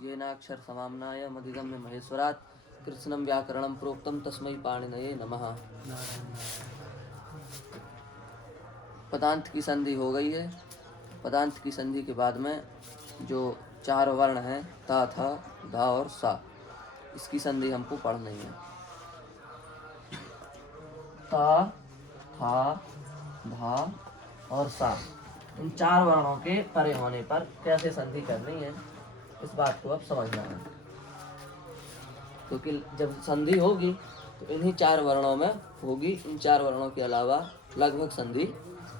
येनाक्षर समाम्नाय मधिगम्य महेश्वरात् कृत्स्नं व्याकरणं प्रोक्तं तस्मै पाणिनये नमः। पदांत की संधि हो गई है। पदांत की संधि के बाद में जो चार वर्ण हैं ता, था, धा और सा, इसकी संधि हमको पढ़नी है। ता, था, धा और सा, इन चार वर्णों के परे होने पर कैसे संधि करनी है, इस बात को अब समझना है। क्योंकि जब संधि होगी तो इन्हीं चार वर्णों में होगी, इन चार वर्णों के अलावा लगभग संधि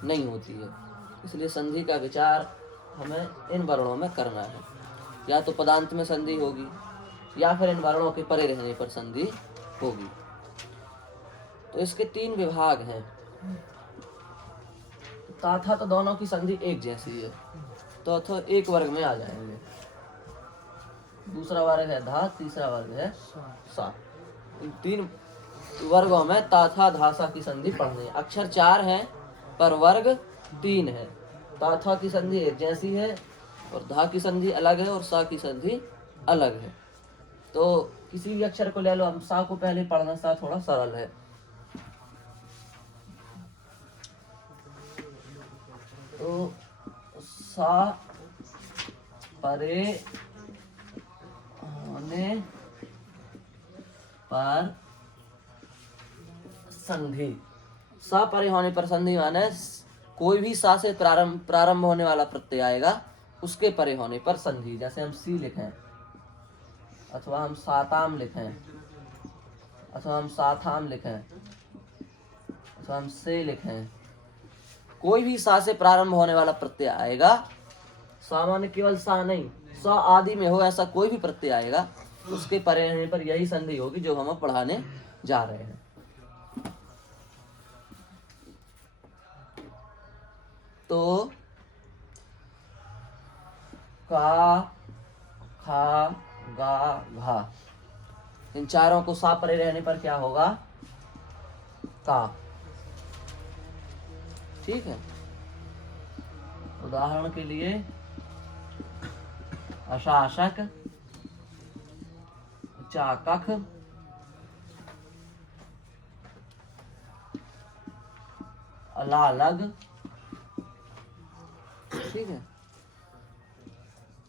नहीं होती है। इसलिए संधि का विचार हमें इन वर्णों में करना है। या तो पदांत में संधि होगी या फिर इन वर्णों के परे रहने पर संधि होगी। तो इसके तीन विभाग हैं। ता, था तो दोनों की संधि एक जैसी है, तो एक वर्ग में आ जाएंगे। दूसरा वर्ग है धा, तीसरा वर्ग है सा। इन तीन वर्गों में ता, था, धा, सा की संधि पढ़नी है। अक्षर चार हैं पर वर्ग तीन है। ता, था की संधि एक जैसी है और धा की संधि अलग है और सा की संधि अलग है। तो किसी भी अक्षर को ले लो, हम सा को पहले पढ़ना, सा थोड़ा सरल है। तो सा परे होने पर संधि। सा परे होने पर संधि माने कोई भी सा से प्रारंभ होने वाला प्रत्यय आएगा, उसके परे होने पर संधि। जैसे हम सी लिखें, अथवा हम साताम लिखें, अथवा हम साथाम लिखें, अथवा हम से लिखें, कोई भी सा से प्रारंभ होने वाला प्रत्यय आएगा। सामान्य केवल सा नहीं, सा आदि में हो ऐसा कोई भी प्रत्यय आएगा, उसके परे रहने पर यही संधि होगी जो हम पढ़ाने जा रहे हैं। तो का, खा, गा, घा, इन चारों को सा परे रहने पर क्या होगा? का। ठीक है। उदाहरण के लिए अशासक, चाकक, अलालग, ठीक है,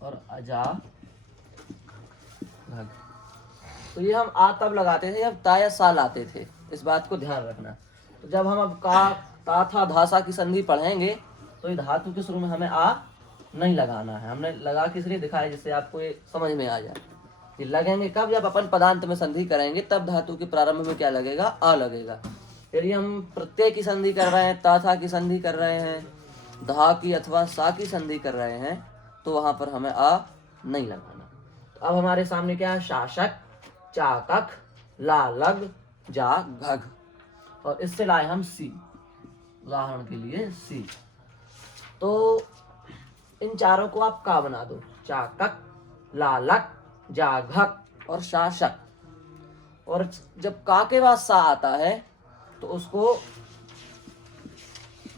और अजा घग। तो ये हम आ तब लगाते थे जब ता या सा लाते थे, इस बात को ध्यान रखना। तो जब हम अब का, ता, था, धा, सा की संधि पढ़ेंगे तो ये धातु के शुरू में हमें आ नहीं लगाना है। हमने लगा किस लिए दिखाया, जिससे आपको ये समझ में आ जाए। ये लगेंगे कब? जब अपन पदांत में संधि करेंगे तब धातु के प्रारंभ में क्या लगेगा? आ लगेगा। यदि हम प्रत्यय की संधि कर रहे हैं, ता, था की संधि कर रहे हैं, धा की अथवा सा की संधि कर रहे हैं, तो वहां पर हमें आ नहीं लगाना। तो अब हमारे सामने क्या है? शासक, चाकक, लालग, जा, घग, और इससे लाए हम सी। उदाहरण के लिए सी। तो इन चारों को आप का बना दो, चाकक, लालक, जाघक और शासक। और जब का के बाद सा आता है तो उसको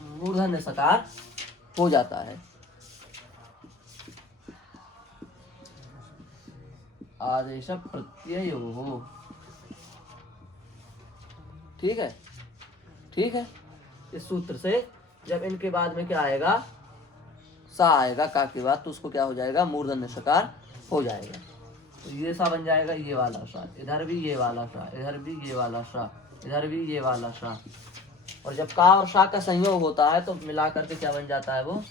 मूर्धन्य सकार हो जाता है। आदेश प्रत्यय हो, ठीक है, ठीक है। इस सूत्र से जब इनके बाद में क्या आएगा? सा आएगा का के बाद, तो उसको क्या हो जाएगा? मूर्धन्य सकार हो जाएगा। तो ये सा बन जाएगा, ये वाला सा, इधर भी ये वाला सा, इधर भी ये वाला सा, इधर भी ये वाला सा। और जब का और शा का संयोग होता है तो मिला करके क्या बन जाता है? वो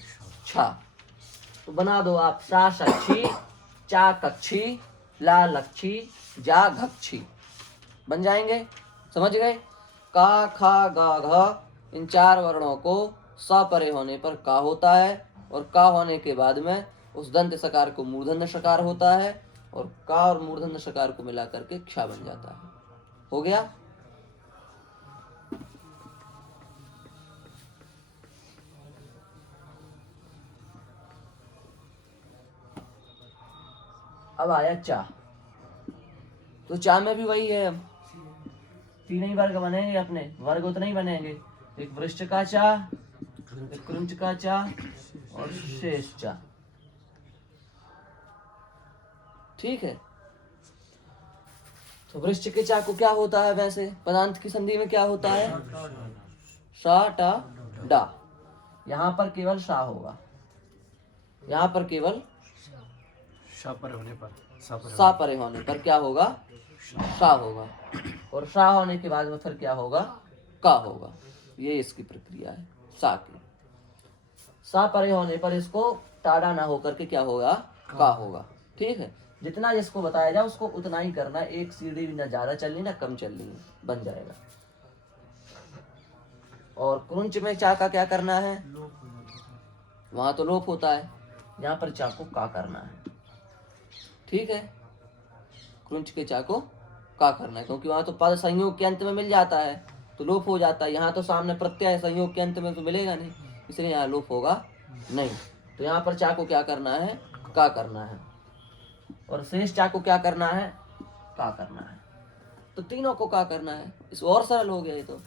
छा। तो बना दो आप सा सक्षी, चा कक्षी, ला लक्षी, जा घक्षी, बन जाएंगे। समझ गए? का, खा, गा, घ, इन चार वर्णों को सा परे होने पर का होता है, और का होने के बाद में उस दंत सकार को मूर्धन्य सकार होता है, और का और मूर्धन्य सकार को मिला करके क्ष बन जाता है। हो गया? अब आया चा। तो चा में भी वही है, तीन ही वर्ग बनेंगे अपने, वर्ग उतने ही बनेंगे। एक वृश्च का चा, एक कृंच का चा और शेष चा। ठीक है। तो वृश्च के चाकू क्या होता है वैसे पदांत की संधि में क्या होता है? सा टा डा। यहाँ पर केवल सा होगा, यहाँ पर केवल सा परे होने पर सा परे होने पर क्या होगा? सा होगा। और सा होने के बाद में फिर क्या होगा? का होगा। ये इसकी प्रक्रिया है सा की। सा परे होने पर इसको टाड़ा ना होकर के क्या होगा? का होगा। ठीक है। जितना जिसको बताया जाए उसको उतना ही करना, एक सीढ़ी भी ना ज्यादा चलनी ना कम चलनी है, बन जाएगा। और क्रुंच में चा का क्या करना है? वहां तो लोप होता है, यहाँ पर चा को का करना है। ठीक है। क्रुंच के चा को का करना है क्योंकि वहां तो पद संयोग के अंत में मिल जाता है तो लोप हो जाता है। यहाँ तो सामने प्रत्यय संयोग के अंत में तो मिलेगा नहीं, इसलिए यहाँ लोप होगा नहीं। तो यहाँ पर चा को क्या करना है? का करना है। और शेष चा को क्या करना है? का करना है। तो तीनों को का करना है। इस और सरल हो गया ये तो।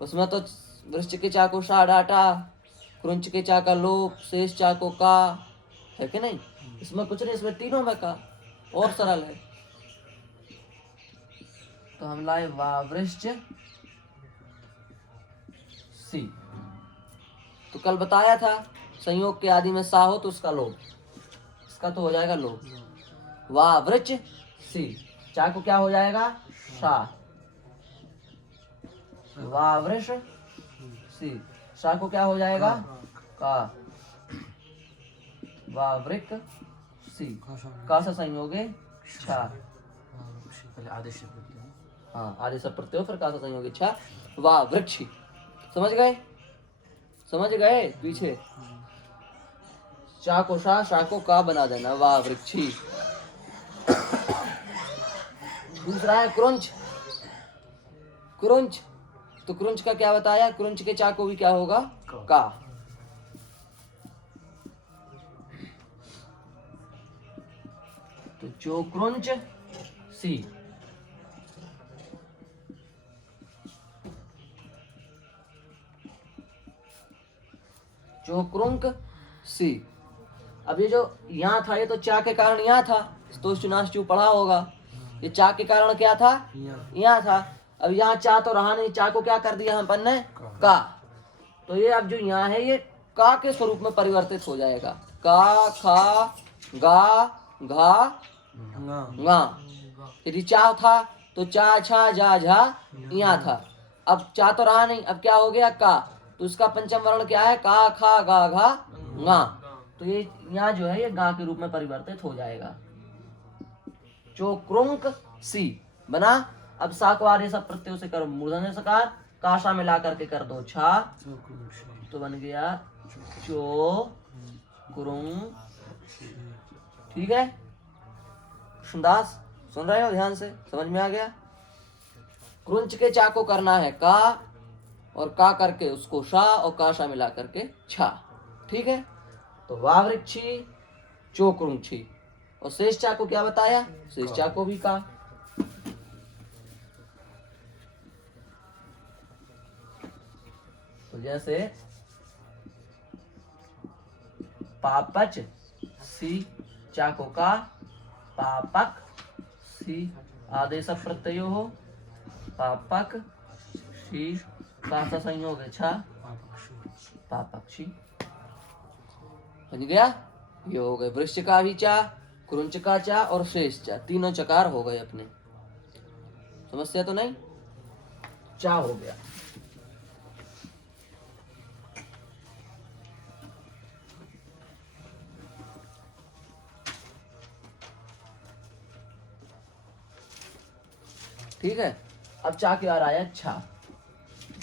उसमें तो वृश्च के चा को सा डाटा, क्रुंच के चा का लोप, शेष चा को का, है कि नहीं? इसमें कुछ नहीं, इसमें तीनों में का, और सरल है। तो हम लाए वावृश्च सी। तो कल बताया था संयोग के आदि में सा हो तो उसका लोप, इसका तो हो जाएगा लोप। वावृच सी, चा को क्या हो जाएगा? सा। वावृष सी, सा को क्या हो जाएगा? का। वावृक सी, का से संयोग है छा। पहले आदेश से प्रत्यय। हाँ, आदि से प्रत्यय हो फिर का से संयोग है छा। वावृक्षी। समझ गए? समझ गए? पीछे चा को सा को का बना देना, वावृक्षी। दूसरा है क्रुंच। क्रुंच, तो क्रुंच का क्या बताया? क्रुंच के चा को भी क्या होगा? का। तो जो क्रुंच सी, जो क्रुंक सी। अब ये जो यहाँ था ये तो चा के कारण यहाँ था, तो चुनाश्चू पढ़ा होगा। ये चा के कारण क्या था? यहाँ था। अब यहाँ चा तो रहा नहीं, चा को क्या कर दिया हम अपन ने? का। तो ये अब जो यहाँ है ये का के स्वरूप में परिवर्तित हो जाएगा। का, खा, गा, घा, गा। यदि चा था तो चा, छा, जा, झा यहाँ था। अब चा तो रहा नहीं, अब क्या हो गया? का। तो इसका पंचम वर्ण क्या है? का, खा, गा, घा, गा। तो ये यहाँ जो है ये गा के रूप में परिवर्तित हो जाएगा। जो क्रुंक सी बना। अब सा को आर्य सब प्रत्ययों से करो मूर्धन्य सकार, काशा मिला करके कर दो छा, तो बन गया चो क्रुंग। ठीक है कृष्णदास, सुन रहे हो ध्यान से? समझ में आ गया? क्रुंच के चा को करना है का, और का करके उसको शा, और काशा मिला करके छा। ठीक है। तो वावृक्षी, चोक्रुंक्षी। और शेष चा को क्या बताया? शेष चा को भी का। तो जैसे पापच सी, चा को का, पापक सी आदेश प्रत्ययो हो, पापक सी का सा संयोग है छा, पापक्षी। बन गया? ये हो गए वृश्च का भी चा, क्रुंच का चा और शेष चा, तीनों चकार हो गए अपने। समस्या तो नहीं? चा हो गया। ठीक है। अब चा के बार आया छा।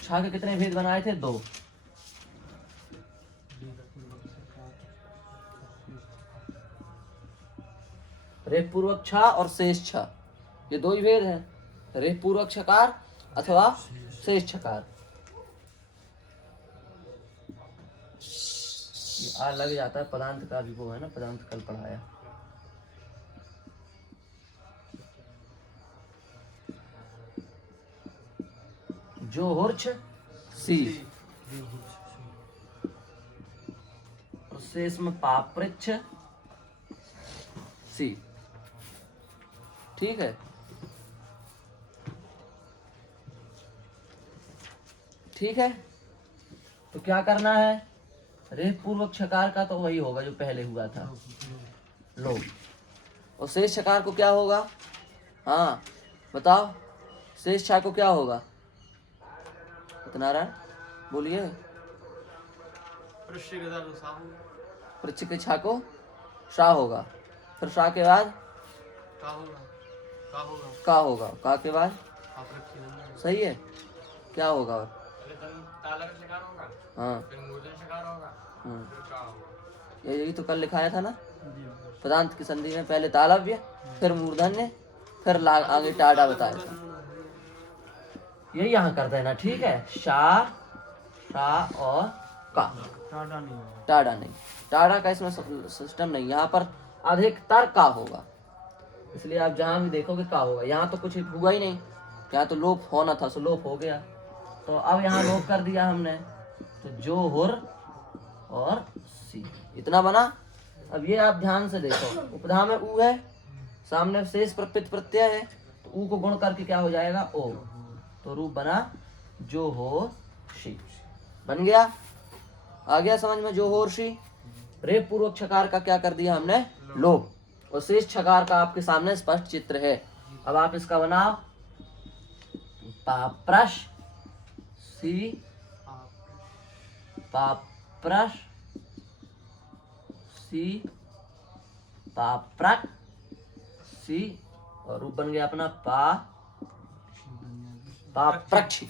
छा के कितने भेद बनाए थे? 2। रेफ पूर्वक छा और शेष छा, ये 2 ही भेद हैं। रेफ पूर्वक छकार अथवा शेष छकार। ये आ लग जाता है पदांत का भी वो है ना, पदांत कल पढ़ाया। जो हुर्छ सी, और शेष में पापृच्छ सी। ठीक है, ठीक है। तो क्या करना है, रेप पूर्वक छकार का तो वही होगा जो पहले हुआ था, लोभ। और शेष छकार को क्या होगा, हाँ बताओ, शेष छा को क्या होगा, सत्यनारायण बोलिए। पृच्छ के छा को शा होगा, फिर शा के बाद का होगा, का के बाद सही है, क्या होगा और हाँ यही तो कल लिखाया था ना, पदांत की संधि में पहले तालव्य, फिर मूर्धन्य, फिर आगे टाडा बताया था, यही यहाँ कर देना, ठीक है। शा, शा और का, टाडा नहीं, टाडा का इसमें सिस्टम नहीं, यहाँ पर अधिकतर का होगा, इसलिए आप जहाँ भी देखोगे का होगा। यहाँ तो कुछ हुआ ही नहीं, यहाँ तो लोप होना था, सो लोप हो गया, तो अब यहाँ लोप कर दिया हमने, तो जो हुर और सी, इतना बना। अब ये आप ध्यान से देखो, उपधा में ऊ है, सामने शेष प्रत्यय है, तो ऊ को गुण करके क्या हो जाएगा, ओ, तो रूप बना जो हो शी, बन गया। आ गया समझ में, जो हो और शी। रेप पूर्वक छकार का क्या कर दिया हमने, लोप, और शेष छकार का आपके सामने स्पष्ट चित्र है। अब आप इसका बनाओ, पाप्रश सी, पाप्रश सी, पाप्रक सी, और रूप बन गया अपना पाप्रक्षी,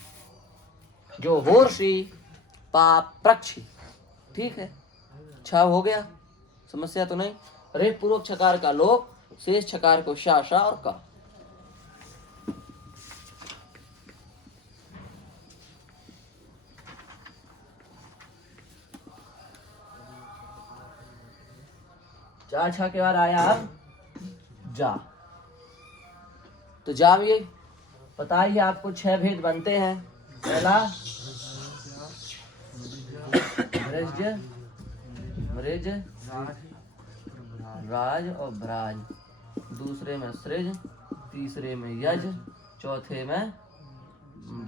जो होर्षी पाप्रक्षी, ठीक है। छा हो गया, समस्या तो नहीं। रेप पूर्वक छकार का लोप, शेष छकार को शा, शा और का। जा छा के बाद आया अब जा, तो जा भी पता ही आपको 6 भेद बनते हैं। पहला मृज, मृज, राज और भ्राज, दूसरे में सृज, तीसरे में यज, चौथे में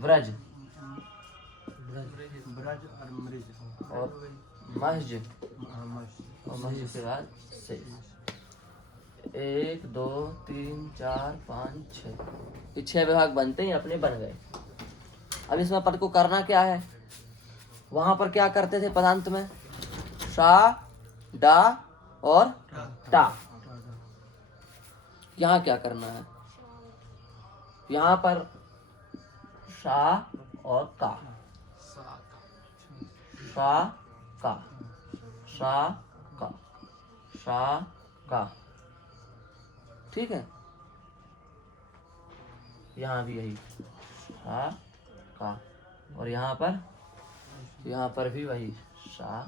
व्रज और महज, और महज के बाद से 1 2 3 4 5 6, ये 6 विभाग बनते हैं, अपने बन गए। अब इसमें पद को करना क्या है, वहां पर क्या करते थे पदांत में, शा, डा और टा। यहाँ क्या करना है, यहाँ पर शा और का, शा का, शा का, शा का, ठीक है। यहाँ भी यही शा का, और यहाँ पर भी वही शा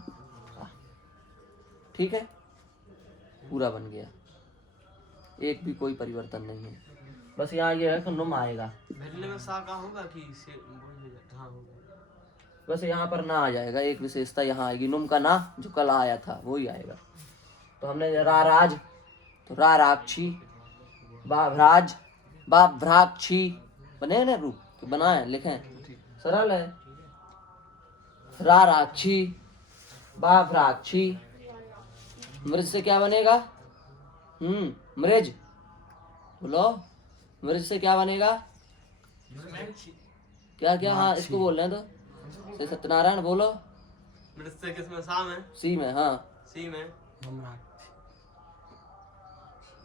का, ठीक है, पूरा बन गया, एक भी कोई परिवर्तन नहीं है। बस यहाँ ये है कि नुम आएगा, में सा का होगा कि से हाँ होगा, बस यहाँ पर ना आ जाएगा, एक विशेषता यहाँ आएगी, नुम का ना जो कल आया था वही आएगा। तो हमने राराज, तो राराक्षी, बाभराज, बाभ्राक्षी बने ना रूप, तो बनाए लिखें, सरल है। राराक्षी, बाभ्राक्षी, मृज से क्या बनेगा, मृज बोलो, मृज से क्या बनेगा, क्या क्या, हाँ इसको बोल रहे हैं तो सत्यनारायण बोलो। मृज से किसमें, सा में, सी में, हाँ सी में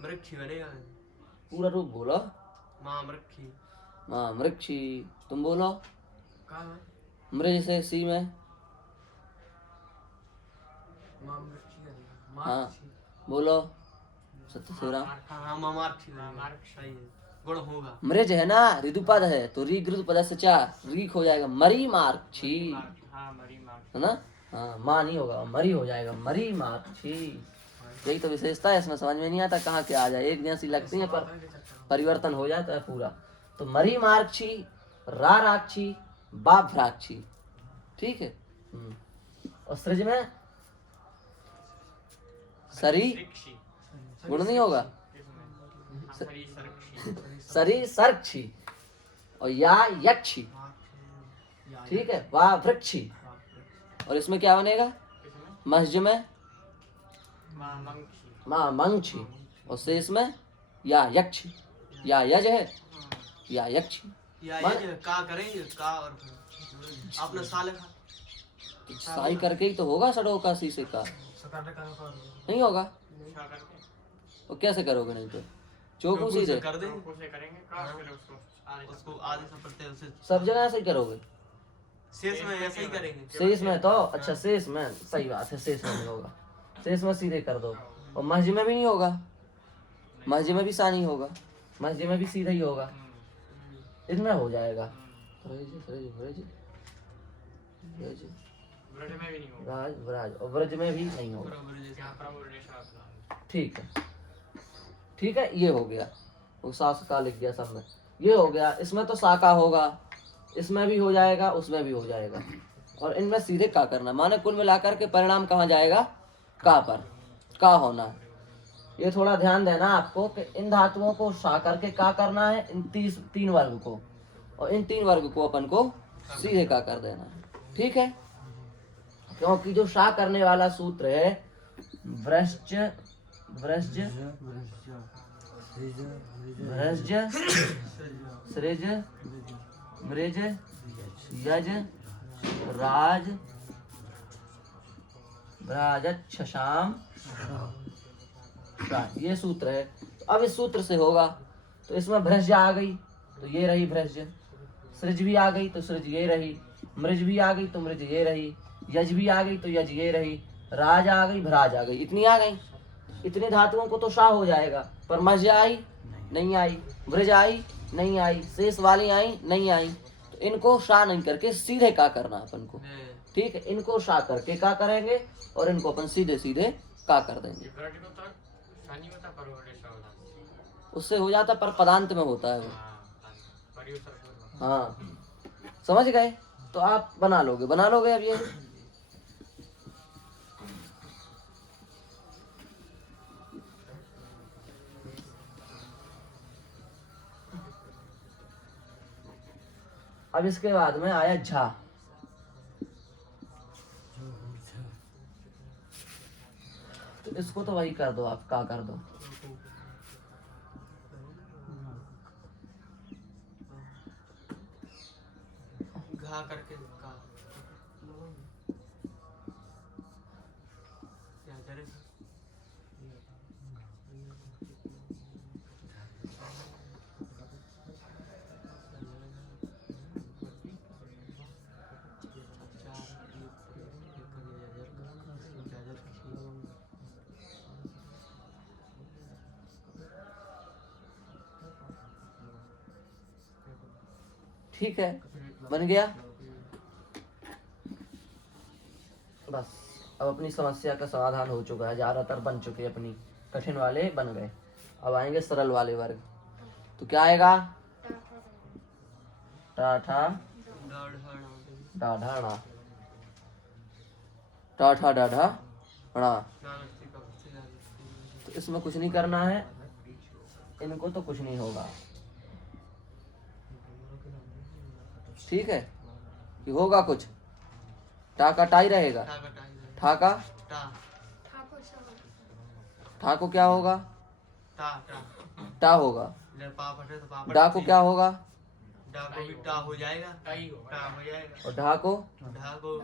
मृक्षी बनेगा, पूरा रूप बोलो, माँ मृक्षी, माँ मृक्षी, तुम बोलो। का मृज से सी में, माँ मृक्षी, हाँ बोलो सत्य शिवराम। हाँ माँ मार्क्षी, सही है, गुण होगा। मृज है ना, ऋतुपद है, तो री गृत पद से चा रीक हो जाएगा, मरी मार्क्षी, है ना, हाँ माँ नहीं होगा, मरी हो जाएगा, मरी मार्क्षी। यही तो विशेषता है, इसमें समझ में नहीं आता कहाँ क्या आ जाए, एक जैसी लगती है पर परिवर्तन हो जाता है पूरा। तो मरी मार्क्षी, राराक्षी, बाभ्राक्षी, ठीक है। और सृज में सरी गुण नहीं होगा, सरी सर्क्षी और या यक्षी, ठीक है, वा वृक्षी। और इसमें क्या बनेगा? मस्जिद में माँ मंक्षी और शेष में या यक्षी, या यज है या यक्षी। या ये का करेंगे का और अपना साल का साई करके ही तो होगा सड़ो का शीशे का, नहीं होगा। और कैसे करोगे? नहीं तो चौकू सीधे कर देंगे, उसको आधे से पड़ते उसे सब जगह ऐसे ही करोगे। शेष में ऐसे ही करेंगे। शेष में तो अच्छा, शेष में सही बात है, शेष में नहीं होगा, शेष में सीधे कर दो। और मस्जिद में भी नहीं होगा, मस्जिद में भी सा नहीं होगा, मस्जिद में भी सीधा ही होगा, इनमें हो जाएगा। राज व्राज और व्रज में भी नहीं होगा। ठीक है, ठीक है, ये हो गया। वो सास का लिख दिया सब में, ये हो गया। इसमें तो सा का होगा, इसमें भी हो जाएगा, उसमें भी हो जाएगा। और इनमें सीधे का करना, माने कुल मिलाकर के परिणाम कहाँ जाएगा? का पर, का होना। ये थोड़ा ध्यान देना आपको कि इन धातुओं को सा करके का करना है, इन तीन वर्ग को, और इन 3 वर्ग को अपन को सीधे का कर देना है, ठीक है। क्योंकि जो सा करने वाला सूत्र है व्रश्च व्रज भ्रज सृज मृज यज राज भ्राजक्षसाम, ये सूत्र है। तो अब इस सूत्र से होगा तो इसमें भ्रज आ गई तो ये रही भ्रज, सृज भी आ गई तो सृज ये रही, मृज भी आ गई तो मृज ये रही, यज भी आ गई तो यज ये रही, राज आ गई, भ्राज आ गई। इतनी आ गई, इतने धातुओं को तो सा हो जाएगा। पर मज आई नहीं आई, भ्रज आई नहीं आई, शेष वाली आई नहीं आई, तो इनको सा नहीं करके सीधे का करना अपन को, ठीक है। इनको सा करके का करेंगे और इनको अपन सीधे सीधे का कर देंगे। उससे हो जाता, पर पदांत में होता है वो। हाँ, समझ गए? तो आप बना लोगे अब ये। अब इसके बाद में आया झा। तो इसको तो वही कर दो, आप का कर दो। घा करके का क्या करे? ठीक है, बन गया। बस अब अपनी समस्या का समाधान हो चुका है, ज्यादातर बन चुके, अपनी कठिन वाले बन गए। अब आएंगे सरल वाले वर्ग। तो क्या आएगा? टाठा डाढ़ा णा, टाठा डाढ़ा णा। तो इसमें कुछ नहीं करना है, इनको तो कुछ नहीं होगा, ठीक है। कि होगा कुछ, टा का टा ही रहेगा, ठा का ठा को क्या होगा? टा होगा। डा को क्या होगा? डा को भी टा हो जाएगा, टा हो जाएगा। और ढा को? ढा को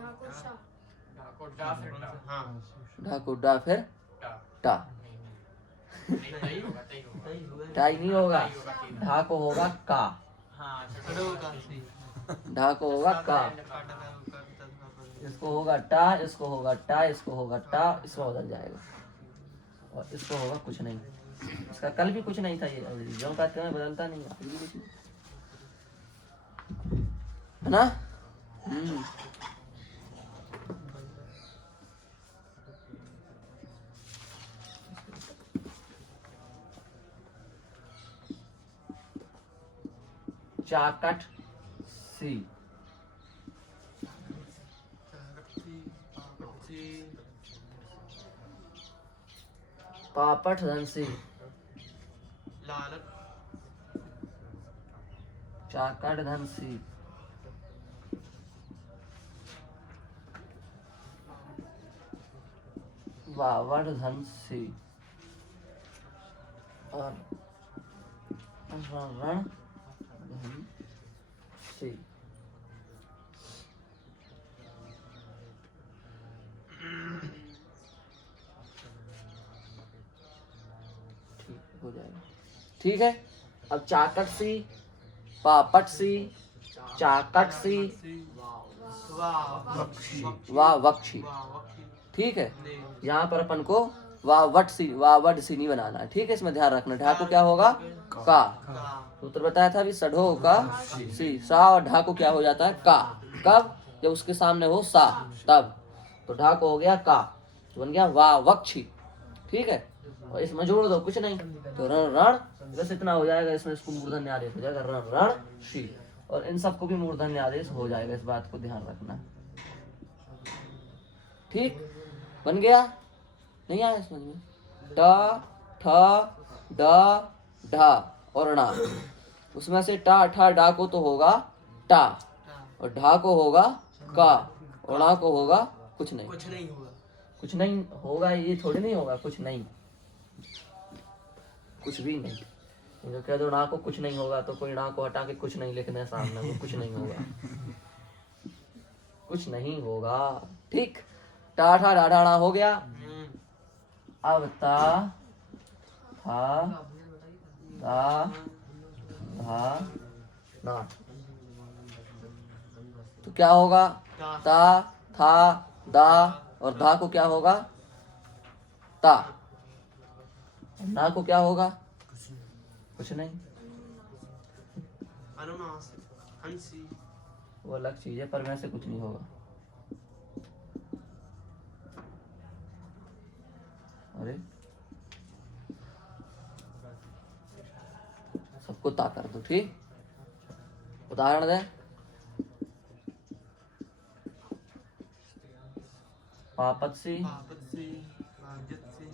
हाँ, ढा को डा फिर टा, टाई नहीं होगा, ढा को होगा का, ढा को होगा का, इसको होगा टा, इसको होगा टा, इसको होगा टा, इसमें बदल जाएगा। और इसको होगा कुछ नहीं, इसका कल भी कुछ नहीं था, ये जो कहते हैं बदलता नहीं है, भी कुछ नहीं है ना। चाकट सी, पापट धन सी, लालक चाकड़ धन सी, वावड़ धन सी, और रण धन सी। ठीक हो जाएगा। ठीक है, अब चाकट सी, पापट सी, चाकट सी, वाह वाह वक्षी। ठीक है, यहाँ पर अपन को वाह वट सी, वाह वट सी नहीं बनाना है। ठीक है, इसमें ध्यान रखना। ढा को क्या होगा? का। सूत्र बताया था अभी, सढ़ो का सी, सा और ढा को क्या हो जाता है? का। कब? जब उसके सामने हो सा, तब। तो ढा को हो गया का, तो बन गया वाह वक्षी। ठीक है, और इसमें जोड़ दो, कुछ नहीं, तो रण रण, बस इतना हो जाएगा। इसमें इसको मूर्धन्य आदेश हो जाएगा, रण रण शी, और इन सबको भी मूर्धन्य आदेश हो जाएगा। इस बात को ध्यान रखना। ठीक, बन गया? नहीं आया समझ में? ट ठ ड ढा और णा, उसमें से टा ठा डा को तो होगा टा, और ढा को होगा का, और णा को होगा कुछ नहीं। कुछ नहीं होगा। कुछ नहीं होगा, ये थोड़ी नहीं होगा कुछ नहीं, कुछ भी नहीं। जो कह दो णा को कुछ नहीं होगा, तो कोई णा को हटा के कुछ नहीं लिखना है सामने, वो कुछ नहीं होगा, कुछ नहीं होगा। ठीक, टा ठा डा ढा णा हो गया। अब ता था दा धा ना, तो क्या होगा? ता था दा, और धा को क्या होगा? ता। ना को क्या होगा? कुछ नहीं, अनुनासिक हंसी, वो अलग चीज है, पर में से कुछ नहीं होगा। अरे सबको ता कर दो। ठीक, उदाहरण दे। पापत सी, पापत से, राजत से,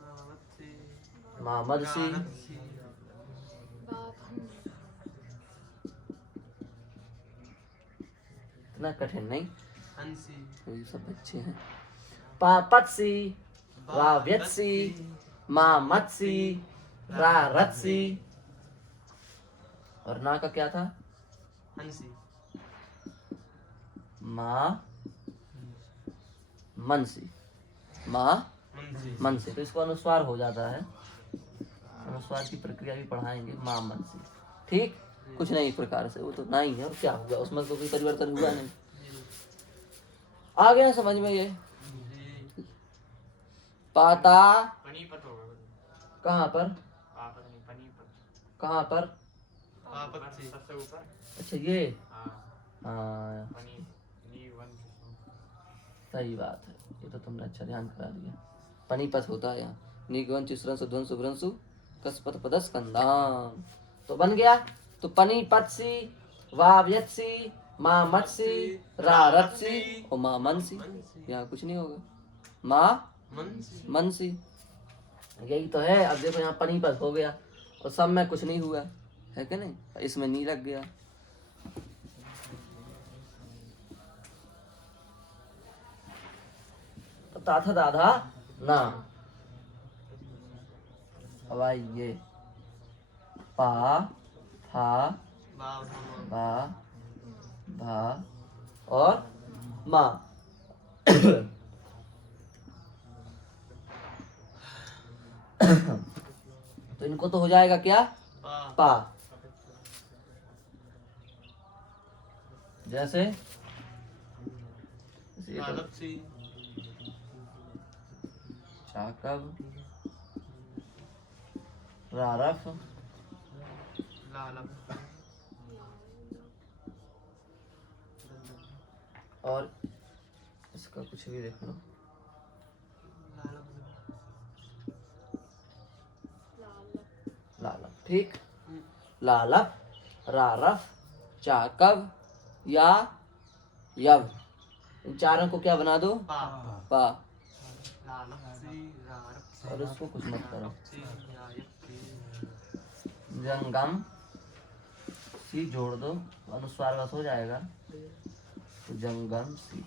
मामत से, मामद सी, गारत से, इतना कठिन नहीं, हंसी, तो ये सब अच्छे हैं। पापत सी, वाव्यत सी, मामत सी, रारत सी, और ना का क्या था? हंसी, माँ मनसी, माँ मनसी, मनसी, तो इसको अनुस्वार हो जाता है। अनुस्वार की प्रक्रिया भी पढ़ाएंगे, माँ मनसी। ठीक, कुछ नहीं, इस प्रकार से वो तो ना ही है, और क्या हुआ उसमें, तो कोई परिवर्तन हुआ नहीं। आ गया समझ में ये? पाता पनीपत होगा। कहाँ पर? पापत नहीं, पनीपत। कहाँ पर? पापत से सबसे ऊपर। अच्छा ये, हाँ, हाँ पनी नी वन। सही बात है, ये तो तुमने अच्छा ध्यान करा दिया। पनीपत होता है यहाँ, निगवन चिस्रन सुध्वन सुभ्रंसु कसपत पदस कंदाम, तो बन गया। तो पनीपत सी, वाव्यत सी, माँ मत सी, रारत सी, और माँ मन सी। यहाँ कुछ नहीं होगा, माँ मनसी, मन सी, यही तो है। अब देखो यहाँ पनीपत हो गया, और सब में कुछ नहीं हुआ है कि नहीं, इसमें नी लग गया। ताथा दाधा ना, अब आइए पा फा बाव, बा भा और माँ। तो इनको तो हो जाएगा क्या? पा, पा। जैसे लालक से, चाकब, रारफ, लालक, और इसका कुछ भी देख लो, लालप। ठीक, लालप, रारफ, चाकब या यव, इन चारों को क्या बना दो? पा, पा। और उसको कुछ मत करो। सी जंगम सी जोड़ दो, अनुस्वार बस हो जाएगा, तो जंगम सी,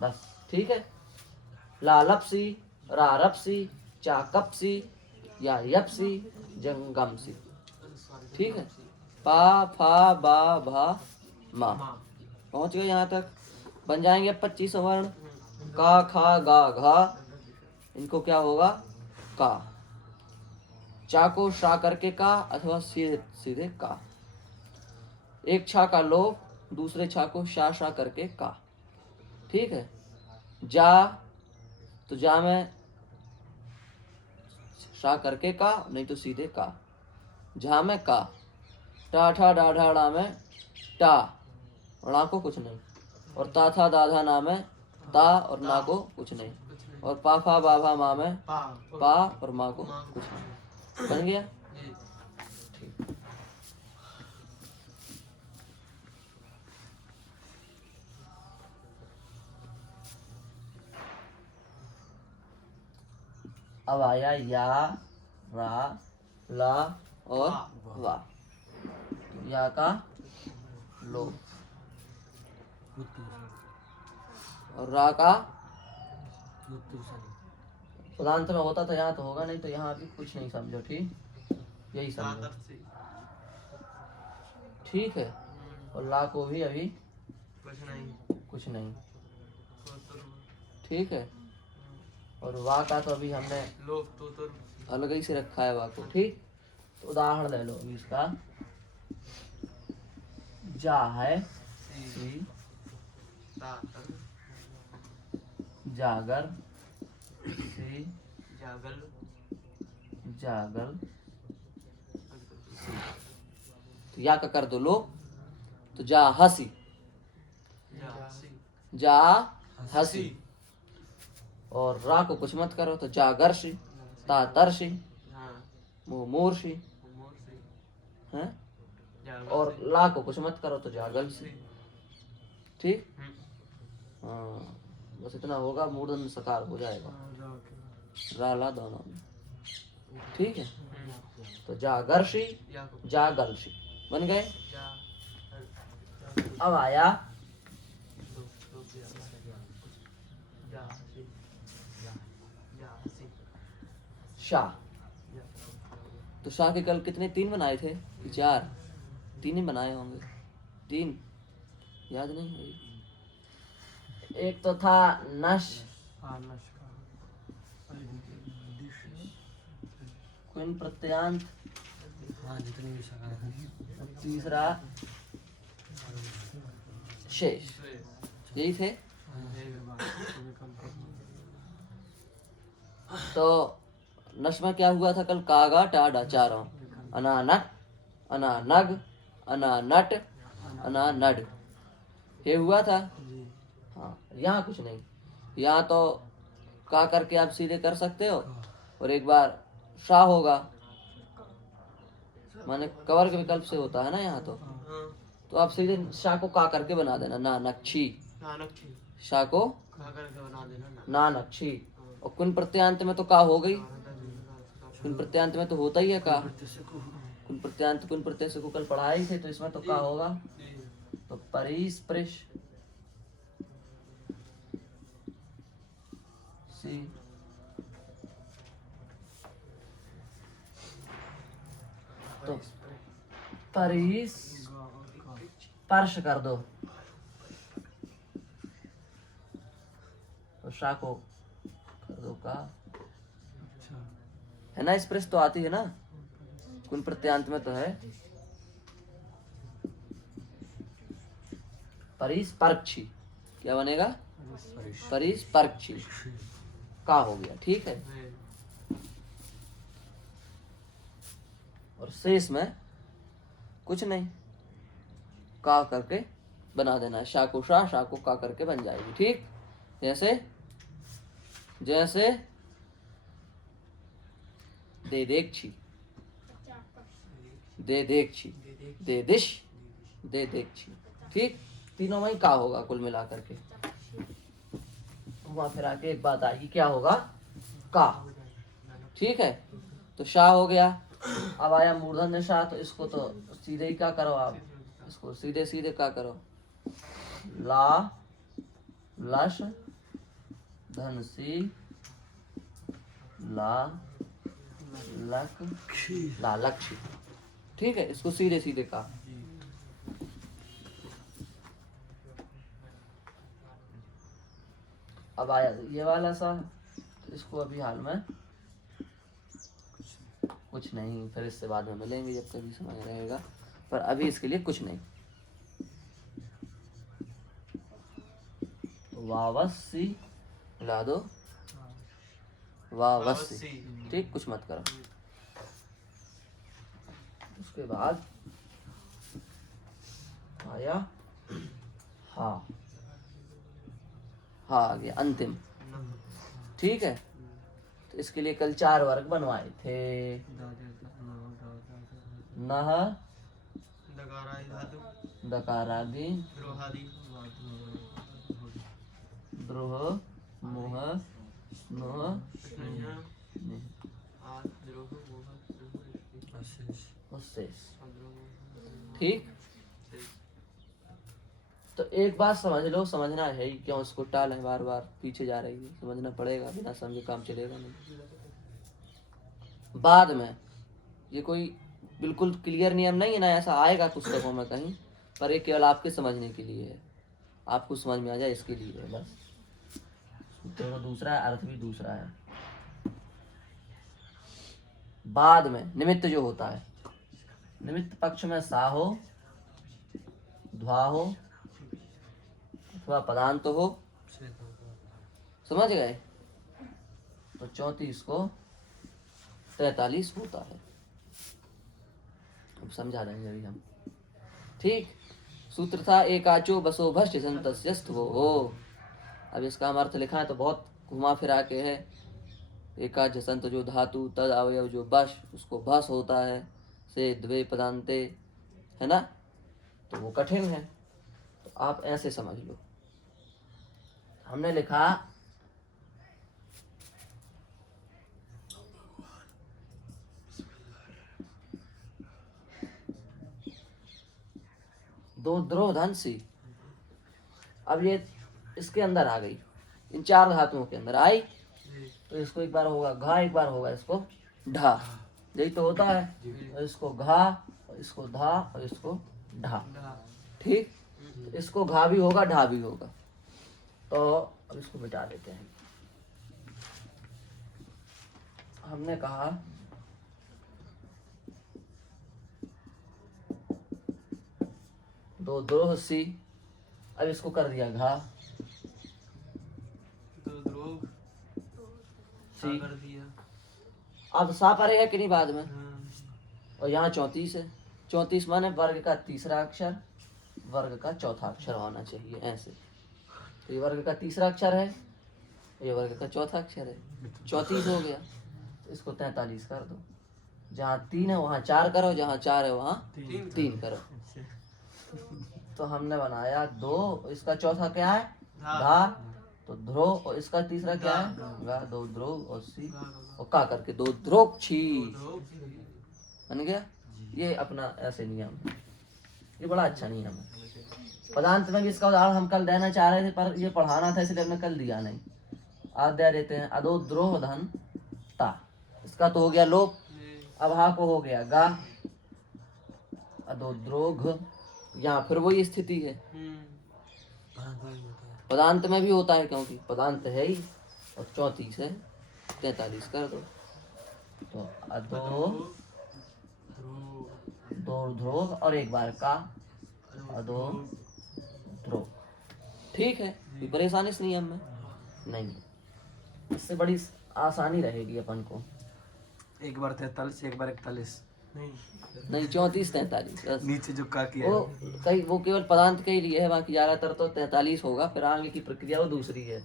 बस ठीक है। लालप सी, रारप सी, चाकप सी, या यप सी, जंगम सी, ठीक है। पा फा बा भा मा, पहुंच गए यहाँ तक। बन जाएंगे अब 25 वर्ण। का खा गा घा, इनको क्या होगा का। चा को शा करके का अथवा सीधे सीधे का। एक छा का लोप, दूसरे छा को शा शा करके का, ठीक है। जा, तो जा में शा करके का, नहीं तो सीधे का। झा में का। टा ठा डा ढा डा में टा, ड़ा को कुछ नहीं। और ता था दा धा ना में ता और ना को कुछ नहीं। और पा फा बा भा मा में पा और मा को कुछ नहीं। बन गया। अब आया या, रा, ला और वा। या का लो, और रा का पदांत में होता तो यहाँ तो होगा, नहीं तो यहाँ भी कुछ नहीं, समझो ठीक, यही समझो ठीक है। और ला को भी अभी कुछ नहीं, ठीक है। और वा का तो अभी हमने अलग ही से रखा है वा को, ठीक। तो उदाहरण ले लो अभी इसका। जा है सी, जागर सी, जागल, तो या का कर दो लो, तो जा हसी, जा हसी। और रा को कुछ मत करो, तो जागरशी, ता तरशी, मुंह मूर्शी है। और ला को कुछ मत करो, तो जागल सी, ठीक। हाँ, बस इतना होगा, मूर्धन सकार हो जाएगा रा ला दोनों में, ठीक है। तो जागरशी, जागलशी बन गए। अब आया शाह। तो शाह के कल कितने, 3 बनाए थे कि 4? 3 ही बनाए होंगे, 3 याद नहीं है। एक तो था नश, क्विन प्रत्यांत, तीसरा शेष, यही थे। तो नश में क्या हुआ था कल, कागा टाडा चारों, अनानट, अनानग, अनानट, अनानड, ये हुआ था। हाँ, यहाँ कुछ नहीं, यहाँ तो का करके आप सीधे कर सकते हो, और एक बार शाह होगा, माने कवर के विकल्प से होता है ना यहाँ तो आप सीधे शाह को का करके बना देना, ना नक्षी, शाह को ना नक्षी। और कुन प्रत्यांत में तो का हो गई, कुन प्रत्यांत में तो होता ही है का। कुन प्रत्यांत कुन प्रत्यय से को कल पढ़ाए ही थे, तो इसमें तो का होगा। तो परिस्पृश सी, तो परिस्पर्श कर दो, तो शा को कर दो का, है ना। स्पर्श तो आती है ना, कुन प्रत्यांत में तो है। परिस्पर्क्षी, क्या बनेगा, परिस्पर्क्षी, का हो गया, ठीक है। और शेष में कुछ नहीं, का करके बना देना है, शा को शा, शा को का करके बन जाएगी, ठीक। जैसे जैसे दे देखी, दे देखी, दे दिश, दे देखी, ठीक। तीनों में ही का होगा कुल मिलाकर के। वहां फिर आके एक बात आएगी, क्या होगा, का। ठीक है, तो शा हो गया। अब आया मूर्धन्य शा, तो इसको तो सीधे ही क्या करो आप, इसको सीधे सीधे क्या करो, ला लश धन सी ला लक ला लक्ष्य। ठीक है, इसको सीधे सीधे का। अब आया ये वाला सा, तो इसको अभी हाल में कुछ नहीं, फिर इससे बाद में मिलेंगे जब कभी समय रहेगा, पर अभी इसके लिए कुछ नहीं। वावस्सी ला दो, वावस्सी। ठीक, कुछ मत करो। उसके बाद आया हा, हा आ गया अंतिम। ठीक है, तो इसके लिए कल 4 वर्ग बनवाए थे। नह दकारादि द्रोह मोह स्नोह शेष। ठीक, तो एक बात समझ लो, समझना है ही क्यों इसको टाल है, बार बार पीछे जा रही है, समझना पड़ेगा, बिना समझे काम चलेगा नहीं। बाद में ये कोई बिल्कुल क्लियर नियम नहीं है ना, ऐसा आएगा पुस्तकों में कहीं, पर ये केवल आपके समझने के लिए है, आपको समझ में आ जाए इसके लिए है बस। तो दूसरा है, अर्थ भी दूसरा है। बाद में निमित्त जो होता है, निमित्त पक्ष में सा हो, ध्वा हो अथवा पदांत हो, समझ गए, तो 34 को 43 होता है। अब समझा देंगे अभी हम। ठीक, सूत्र था एकाचो बसो भष्ट संतस्यस्त वो हो। अब इसका हम अर्थ लिखा है तो बहुत घुमा फिरा के है। एकाच संत जो धातु तद अवयव जो बश, उसको भस होता है, से द्वे पदांते, है ना, तो वो कठिन है, तो आप ऐसे समझ लो। हमने लिखा दो द्रोह धन सी। अब ये इसके अंदर आ गई, इन 4 धातुओं के अंदर आई, तो इसको एक बार होगा घा, एक बार होगा इसको ढा, यही तो होता है। तो इसको घा, इसको धा और इसको ढा। ठीक, तो इसको घा भी होगा, ढा भी होगा। तो अब इसको मिटा देते हैं। हमने कहा दो द्रोह सी, अब इसको कर दिया घा, सी कर दिया। अब सा पड़ेगा कि नहीं बाद में, और यहाँ 34 है। 34 माने वर्ग का तीसरा अक्षर, वर्ग का चौथा अक्षर होना चाहिए ऐसे। तो ये वर्ग का तीसरा अक्षर है, ये वर्ग का चौथा अक्षर है, 34 हो गया। तो इसको 43 कर दो, जहाँ 3 है वहाँ 4 करो, जहाँ 4 है वहाँ 3 करो। तो हमने बनाया 2, इसका चौथा क्या है धा, तो ध्रुव, और इसका तीसरा क्या है गा, 2 ध्रुव और सी और का करके 2 ध्रुक्षी बन गया। ये अपना ऐसे नियम है, ये बड़ा अच्छा नियम है। पदांत में भी इसका उदाहरण हम कल देना चाह रहे थे, पर ये पढ़ाना था इसलिए हमने कल दिया नहीं। आज दे देते हैं। अदो द्रोह धन ता, इसका तो हो गया लोप। अब हा को हो गया गा, अदो द्रोघ, यहाँ फिर वही स्थिति है। पदांत में भी होता है, क्योंकि पदांत है ही, और 34 है, 43 कर दो। तो अदो दो ध्रुव और एक बार का अदो ध्रुव। ठीक है, कोई परेशानी इस नियम में नहीं, इससे बड़ी आसानी रहेगी अपन को। एक बार 43, एक बार 41 नहीं 34 43 बस। नीचे जो का किया वो कई वो केवल पदांत के ही लिए है, बाकी ज्यादातर तो 43 होगा, फिर आगे की प्रक्रिया वो दूसरी है।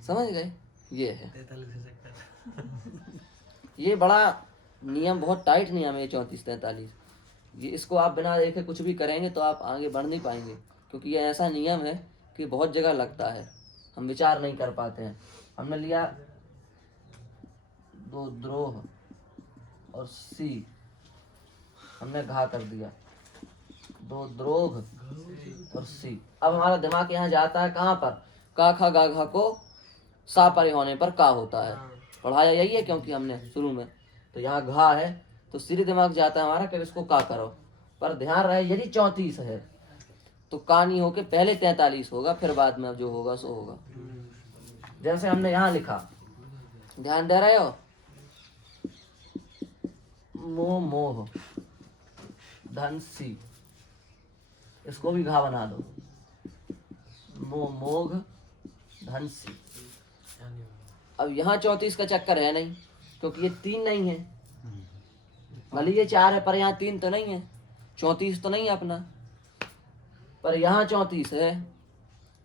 समझ गए, ये है। 43 ये बड़ा नियम, बहुत टाइट नियम है 34 43। ये इसको आप बिना देखे कुछ भी करेंगे तो आप आगे बढ़ नहीं पाएंगे, क्योंकि ये ऐसा नियम है कि बहुत जगह लगता है, हम विचार नहीं कर पाते हैं। हमने लिया दो द्रोह और सी हमने घा कर दिया, दो द्रोह और सी। अब हमारा दिमाग यहाँ जाता है कहाँ पर, का खा गा घा को सा परे होने पर का होता है, पढ़ाया यही है क्योंकि हमने शुरू में। तो यहाँ घा है तो सीधे दिमाग जाता है हमारा कि इसको का करो, पर ध्यान रहे यदि 34 है तो का नहीं होके पहले 43 होगा, फिर बाद में जो होगा सो होगा। जैसे हमने यहाँ लिखा, ध्यान दे रहे हो, मोह मोह धन सी, इसको भी घा बना दो, मोह मोघ धन सी। अब यहाँ 34 का चक्कर है नहीं क्योंकि ये 3 नहीं है, भले ये 4 है पर यहाँ 3 तो नहीं है, 34 तो नहीं है अपना, पर यहाँ 34 है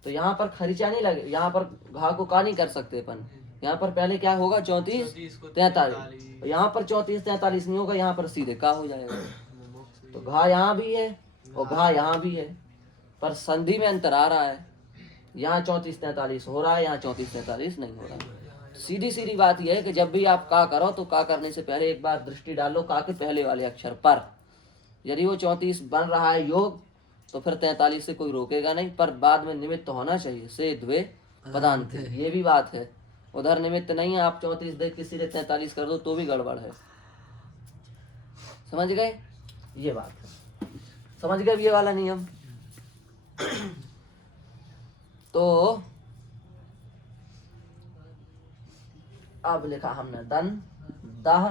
तो यहाँ पर खरीचा नहीं लगे, यहाँ पर घा को का नहीं कर सकते अपन, यहाँ पर पहले क्या होगा 34 43, यहाँ पर 34 43 नहीं होगा, यहाँ पर सीधे का हो जाएगा। तो घा यहाँ भी है और घा यहाँ भी है, पर संधि में अंतर आ रहा है, यहाँ 34 43 हो रहा है, यहाँ 34 43 नहीं हो रहा। सीधी सीधी बात यह है कि जब भी आप का करो तो का करने से पहले एक बार दृष्टि डालो का के पहले वाले अक्षर पर, यदि वो 34 बन रहा है योग तो फिर 43 से कोई रोकेगा नहीं, पर बाद में निमित्त होना चाहिए, से द्वे पदांत, ये भी बात है। उधर निमित्त नहीं है, आप 34 देख के सीधे 43 कर दो तो भी गड़बड़ है। समझ गए, ये बात है, समझ गए ये वाला नियम। तो अब लिखा हमने दन दाह,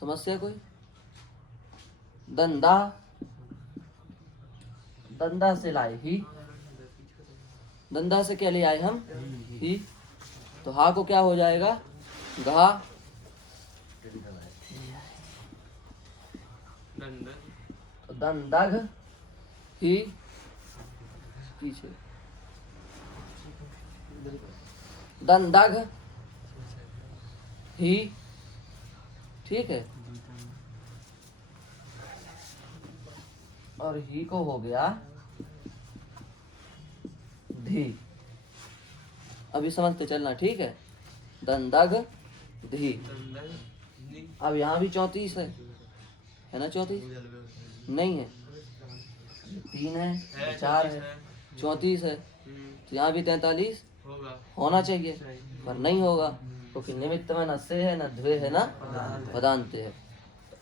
समस्या कोई, दंदा, दंदा से लाए ही, दंदा से क्या ले आए हम ही, तो हा को क्या हो जाएगा घा, तो दंदघ ही पीछे, दंदघ ही, ठीक है। और ही को हो गया धी, अभी समझते चलना, ठीक है, दंदघ धी। अब यहाँ भी 34 है ना, 34 नहीं है, 3 है 4 है 34 है, तो यहाँ भी 43 होना चाहिए पर नहीं होगा क्योंकि निमित्त में न से है न द्वे है न पदांत है।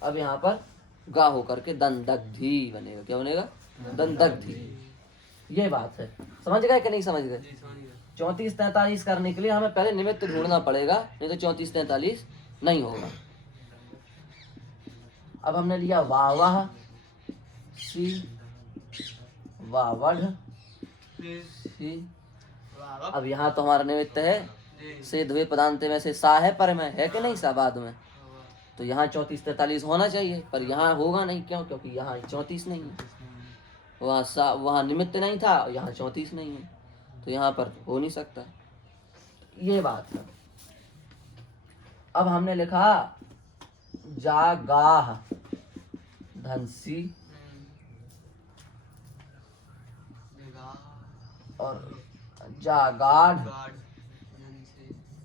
अब यहाँ पर गा हो करके दंदग्धी बनेगा, क्या बनेगा दंदग्धी, ये बात है। समझ गए कि नहीं समझ गए? 34 43 करने के लिए हमें पहले निमित्त ढूंढना पड़ेगा, नहीं तो 34 43 नहीं होगा। अब हमने लिया वाह सी, वावढ़ सी। अब यहाँ तो हमारा निमित्त है से द्वे पदांत में से सा है, पर में है कि नहीं सा बाद में, तो यहाँ 34 43 होना चाहिए, पर यहाँ होगा नहीं। क्यों? क्योंकि यहाँ 34 नहीं है, वहाँ सा, वहाँ निमित्त नहीं था, यहाँ 34 नहीं है, तो यहाँ पर हो नहीं सकता, ये बात है। अब हमने लिखा जागाह धनसी और जागाढ़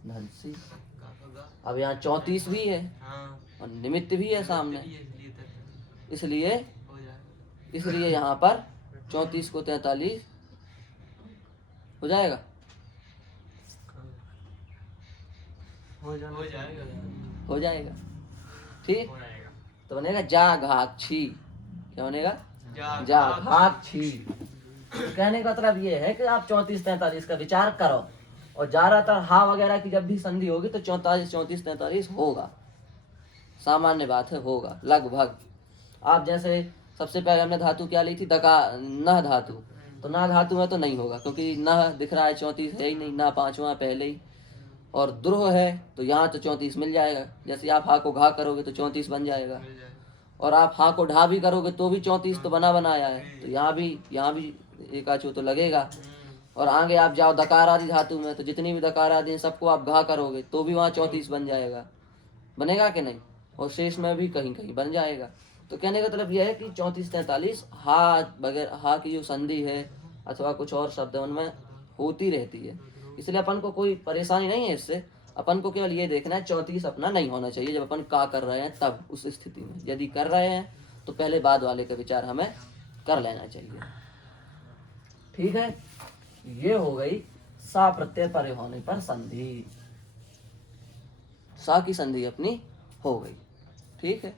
धनसी। अब यहाँ 34 भी है और निमित्त भी है सामने, इसलिए यहाँ पर 34 को 43 हो जाएगा, हो जाएगा ठीक। तो बनेगा जाघाक्षी, क्या बनेगा जाघाक्षी। कहने का मतलब ये है कि आप 34 43 का विचार करो, और ज्यादातर हा वगैरह की जब भी संधि होगी तो 34 43 होगा, सामान्य बात है, होगा लगभग। आप जैसे सबसे पहले हमने धातु क्या ली थी, दका न धातु, तो ना धातु में तो नहीं होगा क्योंकि न दिख रहा है, 34 है ही नहीं, ना 5वां पहले ही, और द्रोह है तो यहाँ तो 34 मिल जाएगा। जैसे आप हा को घा करोगे तो 34 बन जाएगा, और आप हा को ढा भी करोगे तो भी 34 तो बनाया है, तो यहाँ भी एक आचो तो लगेगा। और आगे आप जाओ दकार आदि धातु में, तो जितनी भी दकार आदि हैं सबको आप घा करोगे तो भी वहाँ 34 बन जाएगा, बनेगा कि नहीं, और शेष में भी कहीं कहीं बन जाएगा। तो कहने का मतलब यह है कि 34 43 हा वगैरह, हा की जो संधि है अथवा कुछ और शब्द उनमें होती रहती है, इसलिए अपन को कोई परेशानी नहीं है इससे। अपन को केवल ये देखना है 34 अपना नहीं होना चाहिए जब अपन का कर रहे हैं तब। उस स्थिति में यदि कर रहे हैं तो पहले बाद वाले का विचार हमें कर लेना चाहिए। ठीक है, ये हो गई सा प्रत्यय परे होने पर संधि। सा की संधि अपनी हो गई। ठीक है।